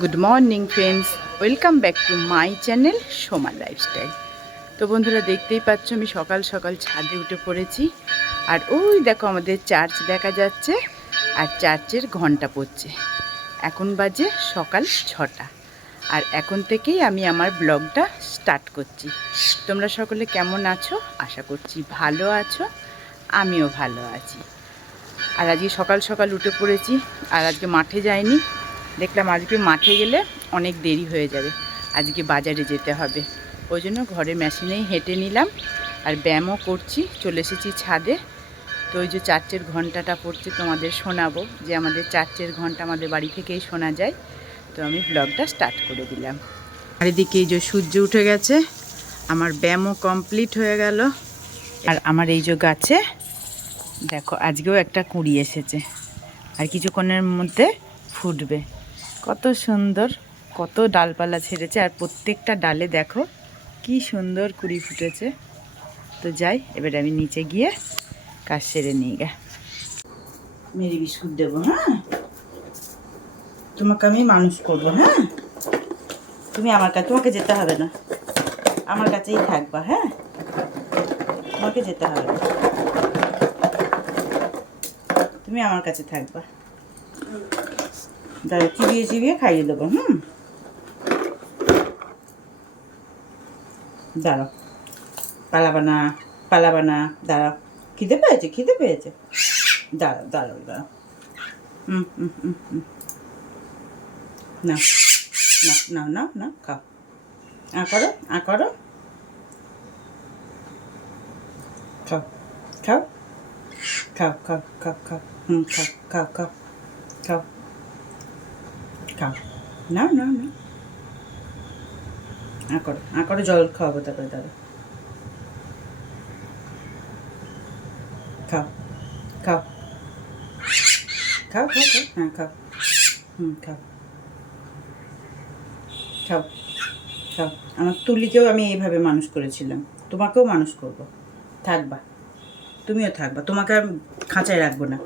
Good morning friends, welcome back to my channel Soma lifestyle. তো বন্ধুরা, দেখতেই পাচ্ছ আমি সকাল সকাল ছাদে উঠে পড়েছি। আর ওই দেখো আমাদের চার্চ দেখা যাচ্ছে, আর চার্চের ঘন্টা পড়ছে। এখন বাজে সকাল 6টা, আর এখন থেকেই আমি আমার ব্লগটা স্টার্ট করছি। তোমরা সকলে কেমন আছো? আশা করছি ভালো আছো, আমিও ভালো আছি। আর আজকে সকাল সকাল উঠে পড়েছি, আর আজকে মাঠে যাইনি। দেখলাম আজকে মাঠে গেলে অনেক দেরি হয়ে যাবে, আজকে বাজারে যেতে হবে। ওই জন্য ঘরে মেশিনেই হেঁটে নিলাম, আর ব্যায়ামও করছি। চলে এসেছি ছাদে। তো ওই যে চার্চের ঘন্টাটা পড়ছে, তোমাদের শোনাবো যে আমাদের চার্চের ঘন্টা আমাদের বাড়ি থেকেই শোনা যায়। তো আমি ব্লগটা স্টার্ট করে দিলাম। আর এদিকে এই যে সূর্য উঠে গেছে, আমার ব্যায়ামও কমপ্লিট হয়ে গেল। আর আমার এই যে গাছে দেখো আজকেও একটা কুঁড়ি এসেছে, আর কিছুক্ষণের মধ্যে ফুটবে। কত সুন্দর, কত ডালপালা ছেড়েছে, আর প্রত্যেকটা ডালে দেখো কি সুন্দর কুঁড়ি ফুটেছে। তো যাই, এবার আমি নিচে গিয়ে কাজ সেরে নিয়ে গে মেরি বিস্কুট দেবো। হ্যাঁ, তোমাকে আমি মানুষ করবো। হ্যাঁ, তুমি আমার কাছে, তোমাকে যেতে হবে না, আমার কাছেই থাকবা। হ্যাঁ, তোমাকে যেতে হবে না, তুমি আমার কাছে থাকবা। দাঁড়া, চিবিয়ে চিবিয়ে খাইয়ে দেবো। দাঁড়াও, পালাবা না, পালাবা না, দাঁড়াও। খিদে পেয়েছে, খিদে পেয়েছে, দাঁড়াও দাঁড়াও দাঁড়াও। না না না না না, খাও। করো, করো, খাও খাও খাও খাও খাও খাও। খাও খাও খাও খাও খাও। না না না, করো, করো, জল খাওয়াবো তারপরে। দাঁড়াও, খাও খাও খাও খাও খাও। হ্যাঁ, খাও। খাও খাও খাও। আমার তুলিকেও আমি এইভাবে মানুষ করেছিলাম, তোমাকেও মানুষ করব। থাকবা, তুমিও থাকবা, তোমাকে আর খাঁচায় রাখবো না,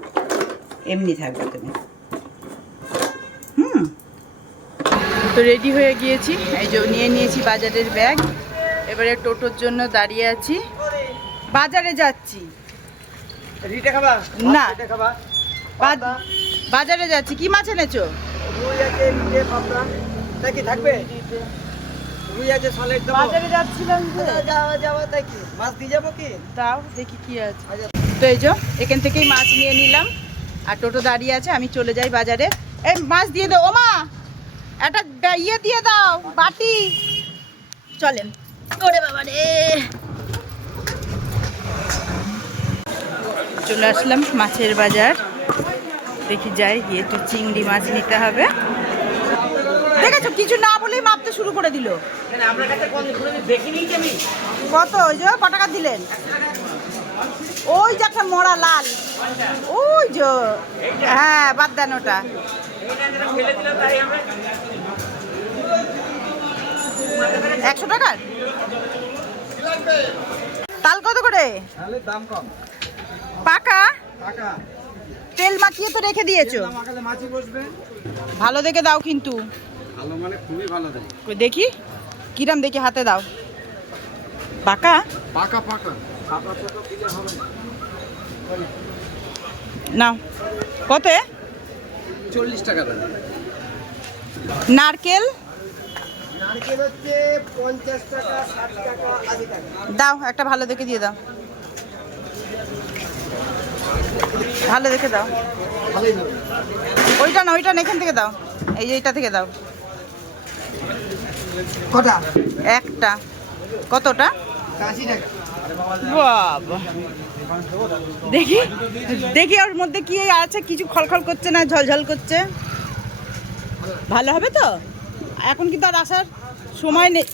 এমনি থাকবে তুমি। তো রেডি হয়ে গিয়েছি, এই যে নিয়ে নিয়েছি বাজারের ব্যাগ। এবারে টোটোর জন্য দাঁড়িয়ে আছি, বাজারে যাচ্ছি। না, বাজারে যাচ্ছি। কি মাছ এনেছো? বাজারে যাচ্ছিলাম, মাছ দিয়ে যাবো। কি দাও দেখি কি আছে। তো এই যে এখান থেকেই মাছ নিয়ে নিলাম, আর টোটো দাঁড়িয়ে আছে, আমি চলে যাই বাজারে। এই মাছ দিয়ে দাও। ও মা, একটা ইয়ে দিয়ে দাও, বাটি। চলেন। ওরে বাবা রে, চলে আসলাম মাছের বাজার। দেখি যাই, গিয়ে একটু চিংড়ি মাছ নিতে হবে। দেখেছো, কিছু না বলেই মাপতে শুরু করে দিল। কত? ওই যে কত টাকা দিলেন? ওই যে একটা মরা লাল, ওই যে, হ্যাঁ, বাদ দেন ওটা। একশো টাকার তাল কত করে? পাকা তেল মাখিয়ে তো রেখে দিয়েছো, ভালো দেখে দাও কিন্তু। দেখি কিরাম, দেখি হাতে দাও। পাকা পাকা পাকা নাও। কত? 40 টাকা। নারকেল হচ্ছে 50 টাকা, 60 টাকা, 80 টাকা। দাও, একটা ভালো দেখে দিয়ে দাও, ভালো দেখে দাও। ওইটা না, ওইটা না, এখান থেকে দাও, এই যে এইটা থেকে দাও। কটা? একটা। কতটা? 80 টাকা। বাবা, দেখি দেখি ওর মধ্যে কি আছে, কিছু খলখল করছে না, ঝলঝল করছে। ভালো হবে তো? এখন কিন্তু আর আসার সময় নেই,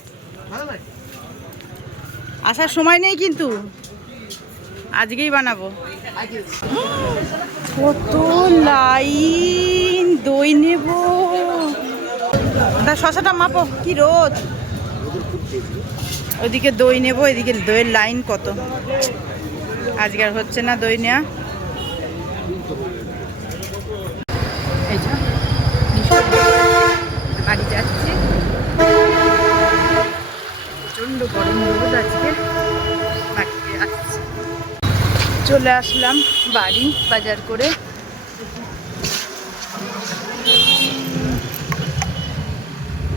আসার সময় নেই কিন্তু, আজকেই বানাবো। কত লাইন, দই নেব। শশাটা মাপো, কি রোদ। ওইদিকে দই নেব, এদিকে দইয়ের লাইন কত। আজকে আর হচ্ছে না দই নেওয়া। এই যে চলে আসলাম বাড়ি বাজার করে।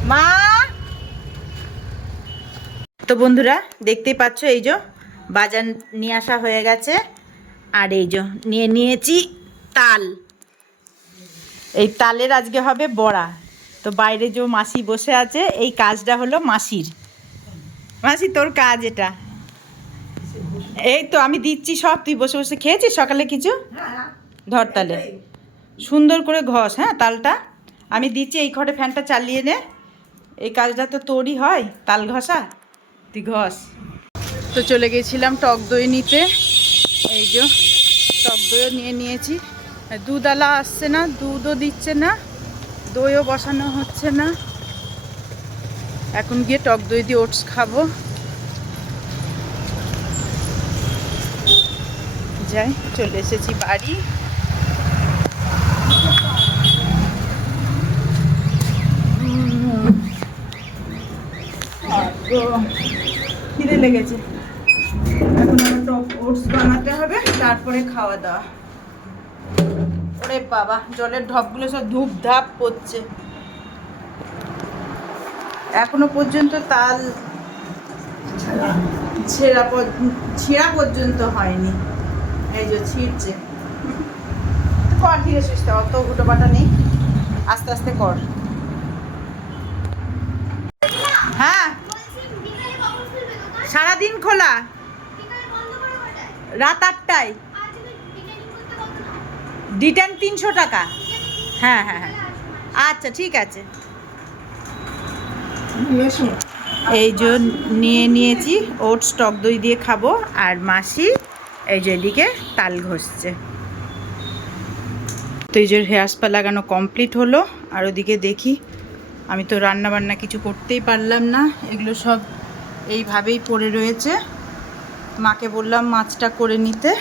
মা, তো বন্ধুরা দেখতেই পাচ্ছ এই যে বাজার নিয়ে আসা হয়ে গেছে। আর এই যে নিয়েছি তাল। এই তালের আজকে হবে বড়া। তো বাইরে যে মাসি বসে আছে, এই কাজটা হলো মাসির। মাসি তোর কাজ এটা। এই তো আমি দিচ্ছি সব, তুই বসে বসে খেয়েছিস সকালে কিছু? ধর তালে সুন্দর করে ঘষ, হ্যাঁ তালটা আমি দিচ্ছি। এই ঘরে ফ্যানটা চালিয়ে নে, এই কাজটা তো তোরই হয়, তাল ঘষা, তুই ঘষ। তো চলে গেছিলাম টক দই নিতে। এই যে টক দইও নিয়েছি। দুধওয়ালা আসছে না, দুধও দিচ্ছে না, দইও বসানো হচ্ছে না। এখন গিয়ে টক দই দিয়ে ওটস খাবো। যাই, চলে এসেছি বাড়ি। খিদে লেগেছে, এখন আমার টক ওটস বানাতে হবে, তারপরে খাওয়া দাওয়া। ওরে বাবা, জলের ঢপগুলো সব ধূপ ধাপ পড়ছে। এখনো পর্যন্ত তাল ছিঁড়া পর্যন্ত হয়নি। এই যে ছিঁড়ছে। কর ধীরে সুস্থে, অত উটোপাটা নেই, আস্তে আস্তে কর। হ্যাঁ, সারাদিন খোলা, রাত 8টায়। রিটার্ন 300 টাকা। হ্যাঁ হ্যাঁ হ্যাঁ, আচ্ছা ঠিক আছে। এই যে নিয়েছি ওটস টক দই দিয়ে খাবো। আর মাসি এই যে এদিকে তাল ঘষছে। তো এই যে হেয়ার স্পা লাগানো কমপ্লিট হলো। আর ওদিকে দেখি, আমি তো রান্না বান্না কিছু করতেই পারলাম না, এগুলো সব এইভাবেই পড়ে রয়েছে। মাকে বললাম মাছটা করে নিতে,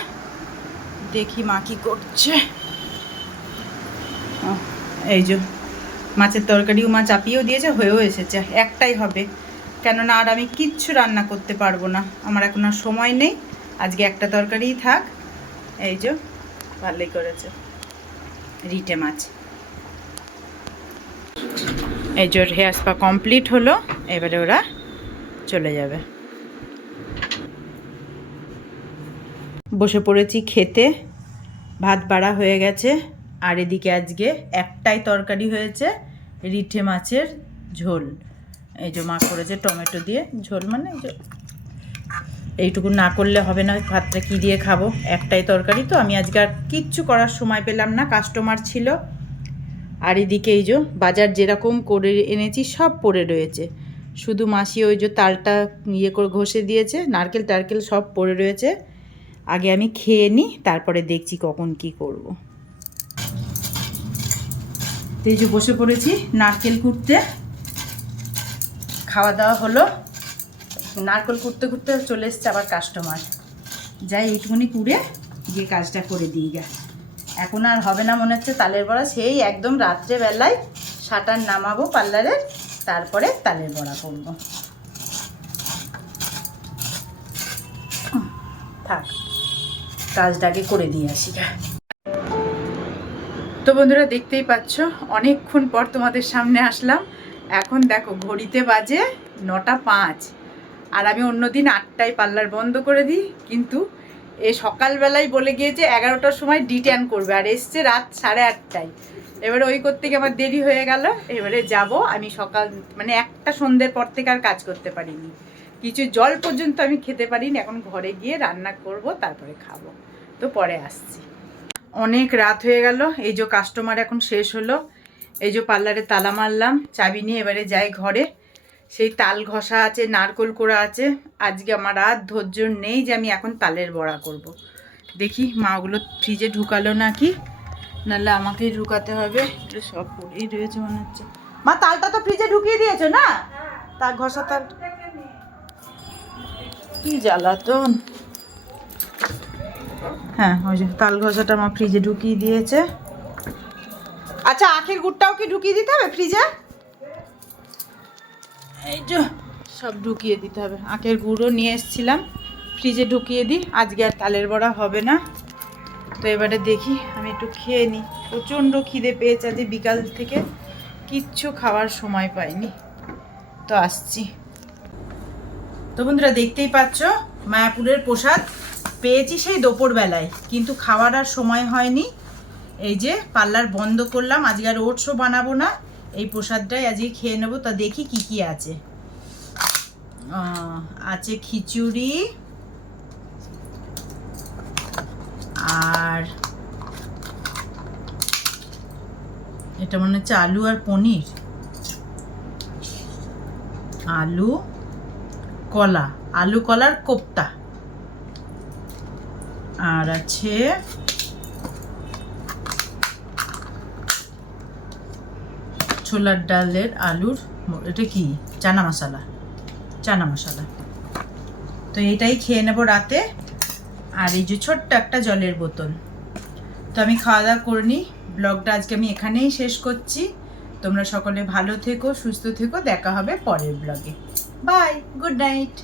দেখি মা কি করছে। এই যে মাছের তরকারিও মা চাপিয়েও দিয়েছে, হয়েও এসেছে, একটাই হবে। কেননা আর আমি কিচ্ছু রান্না করতে পারবো না, আমার এখন আর সময় নেই। আজকে একটা তরকারিই থাক। এই যে ভালোই করেছে, রিটে মাছ। এই যে হেয়ার স্পা কমপ্লিট হলো, এবারে ওরা চলে যাবে। বসে পড়েছি খেতে, ভাত বাড়া হয়ে গেছে। আর এদিকে আজকে একটাই তরকারি হয়েছে, রিঠে মাছের ঝোল। এই যে মা করেছে টমেটো দিয়ে ঝোল, মানে এই যে এইটুকু না করলে হবে না, ভাতটা কী দিয়ে খাবো? একটাই তরকারি তো, আমি আজকে আর কিচ্ছু করার সময় পেলাম না, কাস্টমার ছিল। আর এদিকে এই যে বাজার যেরকম করে এনেছি সব পড়ে রয়েছে, শুধু মাসি ওই যে তালটা ইয়ে করে ঘষে দিয়েছে, নারকেল টারকেল সব পড়ে রয়েছে। আগে আমি খেয়ে নিই, তারপরে দেখছি কখন কি করব। এই যে বসে পড়েছি নারকেল কুটতে, খাওয়া দাওয়া হলো। নারকেল কুটতে কুটতে চলে এসছে আবার কাস্টমার। যাই এইটুকুনি কুড়ে গিয়ে কাজটা করে দিই গা। এখন আর হবে না মনে হচ্ছে তালের বড়া, সেই একদম রাত্রেবেলায় শাটার নামাবো পার্লারের, তারপরে তালের বড়া করবো। থাক, কাজটাকে করে দিয়ে আসি গা। তো বন্ধুরা দেখতেই পাচ্ছ, অনেকক্ষণ পর তোমাদের সামনে আসলাম। এখন দেখো ঘড়িতে বাজে 9টা 5। আর আমি অন্যদিন 8টায় পার্লার বন্ধ করে দিই, কিন্তু এ সকালবেলায় বলে গিয়েছে 11টার সময় ডিট্যান করবে, আর এসছে রাত 8:30টায়। এবারে ওই করতে গিয়ে আমার দেরি হয়ে গেল। এবারে যাব আমি সকাল, মানে একটা সন্ধ্যের পর থেকে আর কাজ করতে পারিনি, কিছু জল পর্যন্ত আমি খেতে পারিনি। এখন ঘরে গিয়ে রান্না করব, তারপরে খাবো। তো পরে আসছি। অনেক রাত হয়ে গেল। এই যে কাস্টমার এখন শেষ হলো, এই যে পার্লারে তালা মারলাম, চাবি নিয়ে এবারে যাই ঘরে। সেই তাল ঘষা আছে, নারকোল করা আছে। আজকে আমার আর ধৈর্য নেই যে আমি এখন তালের বড়া করব। দেখি মা ওগুলো ফ্রিজে ঢুকালো নাকি, নাহলে আমাকেই ঢুকাতে হবে। এগুলো সব পড়েই রয়েছে মনে হচ্ছে। মা তালটা তো ফ্রিজে ঢুকিয়ে দিয়েছো না? তার ঘষা তাল, কি জ্বালাতন। হ্যাঁ, ওই যে তাল ঘষাটা মা ফ্রিজে ঢুকিয়ে দিয়েছে। আচ্ছা, আখের গুড়টাও কি ঢুকিয়ে দিতে হবে ফ্রিজে? এই যে সব ঢুকিয়ে দিতে হবে। আখের গুড়ও নিয়ে এসেছিলাম, ফ্রিজে ঢুকিয়ে দিই, আজকে আর তালের বড়া হবে না। তো এবারে দেখি আমি একটু খেয়ে নিই, প্রচণ্ড খিদে পেয়েছে আজ বিকাল থেকে, কিচ্ছু খাওয়ার সময় পাইনি। তো আসছি। তো বন্ধুরা দেখতেই পাচ্ছ মায়াপুরের প্রসাদ পেয়েছি সেই দুপুরবেলায়, কিন্তু খাওয়ার আর সময় হয়নি। এই যে পার্লার বন্ধ করলাম, আজকে আর ওটসও বানাবো না, এই প্রসাদটাই আজকে খেয়ে নেবো। তা দেখি কি কি আছে। আছে খিচুড়ি, আর এটা মনে হচ্ছে আলু আর পনির, আলু কলা, আলু কলার কোপ্তা, আর আছে ছোলার ডালের আলুর, এটা কি চানা মশলা, চানা মশলা। তো এটাই খেয়ে নেবো রাতে। আর এই যে ছোট্ট একটা জলের বোতল। তো আমি খাওয়া দাওয়া করে নিই, ব্লগটা আজকে আমি এখানেই শেষ করছি। তোমরা সকলে ভালো থেকো, সুস্থ থেকো, দেখা হবে পরের ব্লগে। Bye, good night.